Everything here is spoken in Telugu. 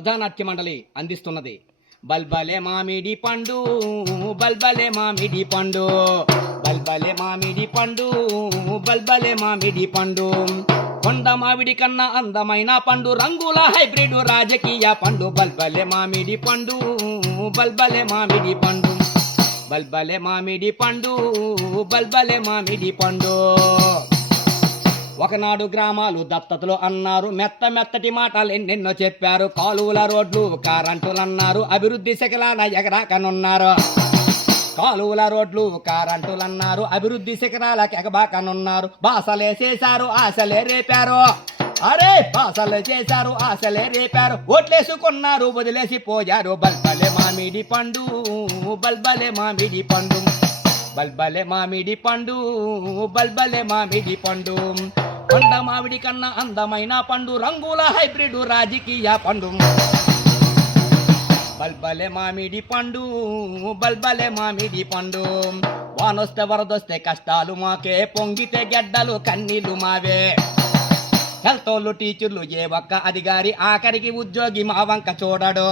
ప్రజానాట్య మండలి అందిస్తున్నది. బల్బలే మామిడి పండు బల్బలే మామిడి పండు బల్బలే మామిడి పండు బల్బలే మామిడి పండు. కొండ మామిడి కన్నా అందమైన పండు రంగుల హైబ్రిడ్ రాజకీయ పండు. బల్బలే మామిడి పండు బల్బలే మామిడి పండు బల్బలే మామిడి పండు బల్బలే మామిడి పండు. ఒకనాడు గ్రామాలు దత్తతలు అన్నారు. మెత్త మెత్తటి మాటలు ఎన్నెన్నో చెప్పారు. కాలువల రోడ్లు కారంటులు అన్నారు అభివృద్ధి శిఖరాల ఎగరాకనున్నారు కాలువల రోడ్లు కారంటులన్నారు. అభివృద్ధి శిఖరాలకు ఎగబాకనున్నారు. బాసలేసేశారు ఆశలే రేపారు. అరే బాసలు చేశారు ఆశలే రేపారు. ఓట్లేసుకున్నారు వదిలేసి పోయారు బల్బలే మామిడి పండు బల్బలే మామిడి పండు. బల్బలే మామిడి పండు బల్బలే మామిడి పండు. కొండ మామిడి కన్నా అందమైన పండు రంగుల హైబ్రిడ్ రాజకీయ పండు. బల్బలే మామిడి పండు బల్బలే మామిడి పండు. వానొస్తే వరదొస్తే కష్టాలు మాకే పొంగితే గెడ్డలు కన్నీళ్ళు మావే. హెల్తోళ్ళు టీచర్లు ఏ ఒక్క అధికారి ఆఖరికి ఉద్యోగి మా వంక చూడడు.